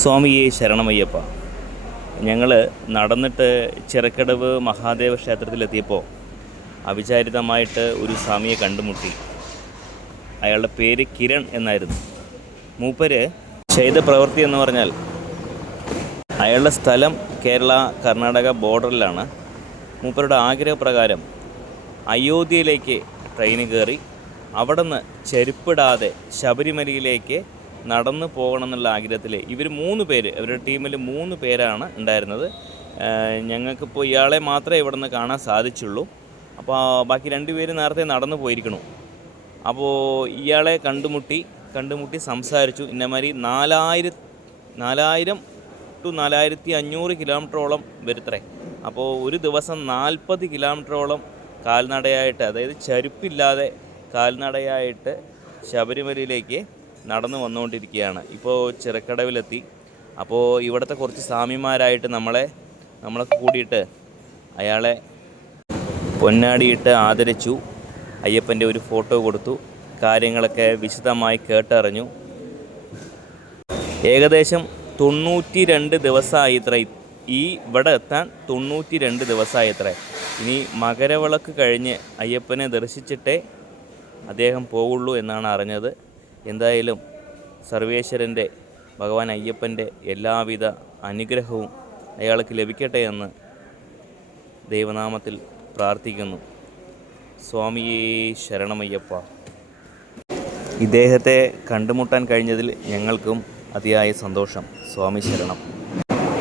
സ്വാമിയെ ശരണമയ്യപ്പ. ഞങ്ങൾ നടന്നിട്ട് ചിറക്കടവ് മഹാദേവ ക്ഷേത്രത്തിലെത്തിയപ്പോൾ അവിചാരിതമായിട്ട് ഒരു സ്വാമിയെ കണ്ടുമുട്ടി. അയാളുടെ പേര് കിരൺ എന്നായിരുന്നു. മൂപ്പര് ചെയ്ത പ്രവൃത്തി എന്ന് പറഞ്ഞാൽ, അയാളുടെ സ്ഥലം കേരള കർണാടക ബോർഡറിലാണ്. മൂപ്പരുടെ ആഗ്രഹപ്രകാരം അയോധ്യയിലേക്ക് ട്രെയിന് കയറി അവിടെ നിന്ന് ചെരുപ്പിടാതെ ശബരിമലയിലേക്ക് നടന്നു പോകണം എന്നുള്ള ആഗ്രഹത്തിൽ ഇവർ 3 പേര്, അവരുടെ ടീമിൽ 3 പേരാണ് ഉണ്ടായിരുന്നത്. ഞങ്ങൾക്കിപ്പോൾ ഇയാളെ മാത്രമേ ഇവിടെ നിന്ന് കാണാൻ സാധിച്ചുള്ളൂ. അപ്പോൾ ബാക്കി 2 പേര് നേരത്തെ നടന്നു പോയിരിക്കണു. അപ്പോൾ ഇയാളെ കണ്ടുമുട്ടി സംസാരിച്ചു. ഇന്നമാതിരി 4000 ടു 4500 കിലോമീറ്ററോളം വരുത്രേ. അപ്പോൾ ഒരു ദിവസം 40 കിലോമീറ്ററോളം കാൽനടയായിട്ട്, അതായത് ചരുപ്പില്ലാതെ കാൽനടയായിട്ട് ശബരിമലയിലേക്ക് നടന്നു വന്നുകൊണ്ടിരിക്കുകയാണ്. ഇപ്പോൾ ചിറക്കടവിലെത്തി. അപ്പോൾ ഇവിടുത്തെ കുറച്ച് സ്വാമിമാരായിട്ട് നമ്മളെ കൂടിയിട്ട് അയാളെ പൊന്നാടിയിട്ട് ആദരിച്ചു. അയ്യപ്പൻ്റെ ഒരു ഫോട്ടോ കൊടുത്തു. കാര്യങ്ങളൊക്കെ വിശദമായി കേട്ടറിഞ്ഞു. ഏകദേശം 92 ദിവസമായിത്രേ ഇവിടെ എത്താൻ. 92 ദിവസമായിത്രേ. ഇനി മകരവിളക്ക് കഴിഞ്ഞ് അയ്യപ്പനെ ദർശിച്ചിട്ടേ അദ്ദേഹം പോകുള്ളൂ എന്നാണ് അറിഞ്ഞത്. എന്തായാലും സർവേശ്വരൻ്റെ, ഭഗവാൻ അയ്യപ്പൻ്റെ എല്ലാവിധ അനുഗ്രഹവും അയാൾക്ക് ലഭിക്കട്ടെ എന്ന് ദൈവനാമത്തിൽ പ്രാർത്ഥിക്കുന്നു. സ്വാമിയേ ശരണമയ്യപ്പ. ഇദ്ദേഹത്തെ കണ്ടുമുട്ടാൻ കഴിഞ്ഞതിൽ ഞങ്ങൾക്കും അതിയായ സന്തോഷം. സ്വാമി ശരണം.